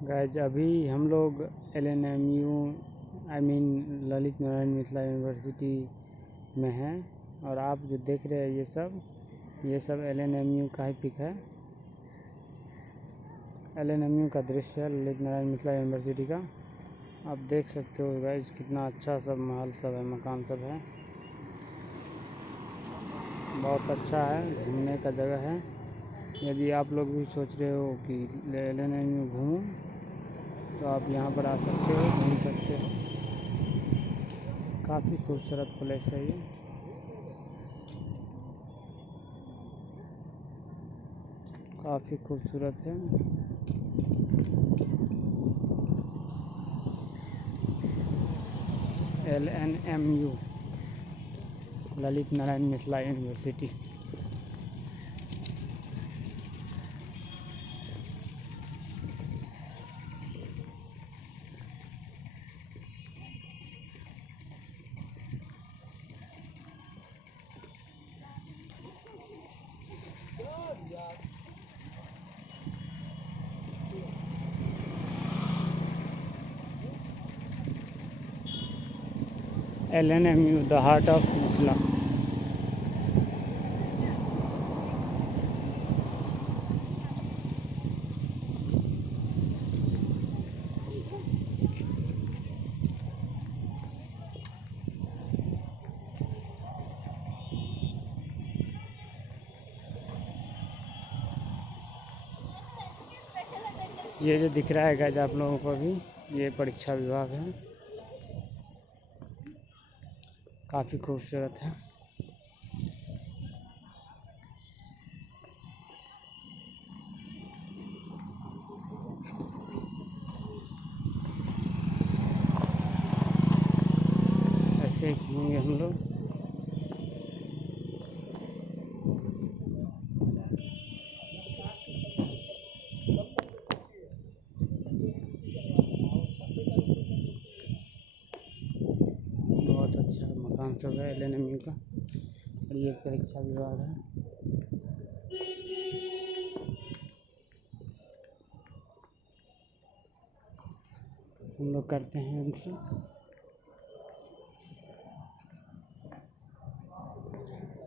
Guys अभी हम लोग LNMU ललित नारायण मिथिला यूनिवर्सिटी में हैं और आप जो देख रहे हैं ये सब LNMU का ही पिक है। LNMU का दृश्य है ललित नारायण मिथिला यूनिवर्सिटी का। आप देख सकते हो गाइज कितना अच्छा सब महल सब है, मकान सब है, बहुत अच्छा है, घूमने का जगह है। यदि आप लोग भी सोच रहे हो कि LNMU घूमो तो आप यहाँ पर आ सकते हो, घूम सकते हो। काफ़ी खूबसूरत प्लेस है ये। काफ़ी खूबसूरत है। LNMU Lalit Narayan Mithila university. LNMU the heart of Mithila. ये जो दिख रहा है गाइस आप लोगों को भी, ये परीक्षा विभाग है। काफ़ी खूबसूरत है। ऐसे ही घूमेंगे हम लोग। बहुत अच्छा मकान सब है LNMU का और ये परीक्षा विभाग है। हम लोग करते हैं उनसे।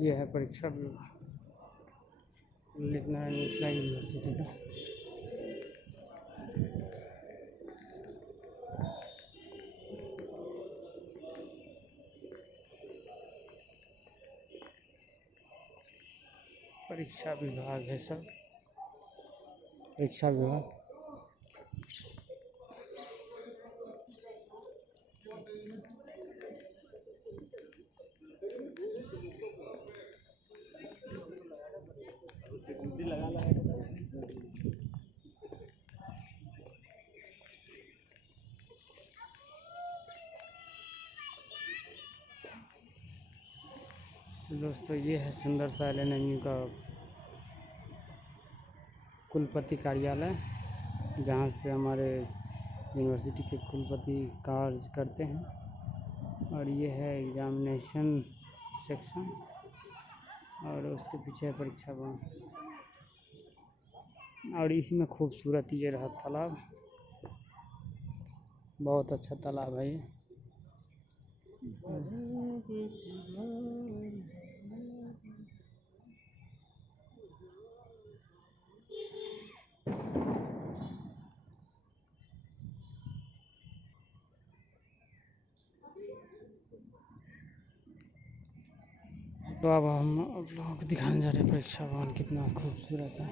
ये है परीक्षा विभाग ललित नारायण मिथिला यूनिवर्सिटी का। परीक्षा विभाग है सब, परीक्षा विभाग। तो दोस्तों ये है सुंदर सा LNMU का कुलपति कार्यालय, जहाँ से हमारे यूनिवर्सिटी के कुलपति कार्य करते हैं। और ये है एग्जामिनेशन सेक्शन और उसके पीछे है परीक्षा भवन। और इसमें खूबसूरत ये रहा तालाब, बहुत अच्छा तालाब है ये। तो अब हम आप लोगों को दिखाने जा रहे हैं परीक्षा भवन कितना खूबसूरत है।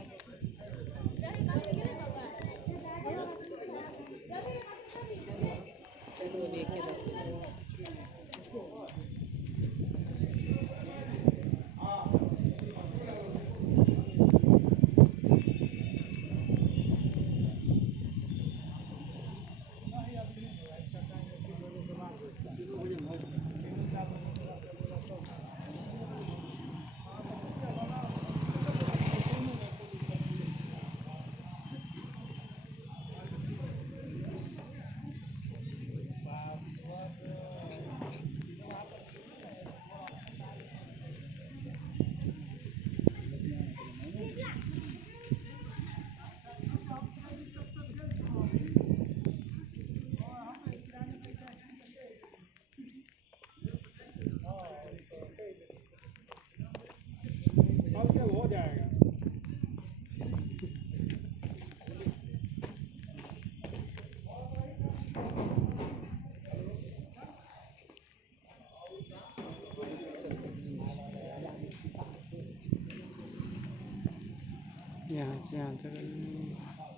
यहाँ से यहाँ तक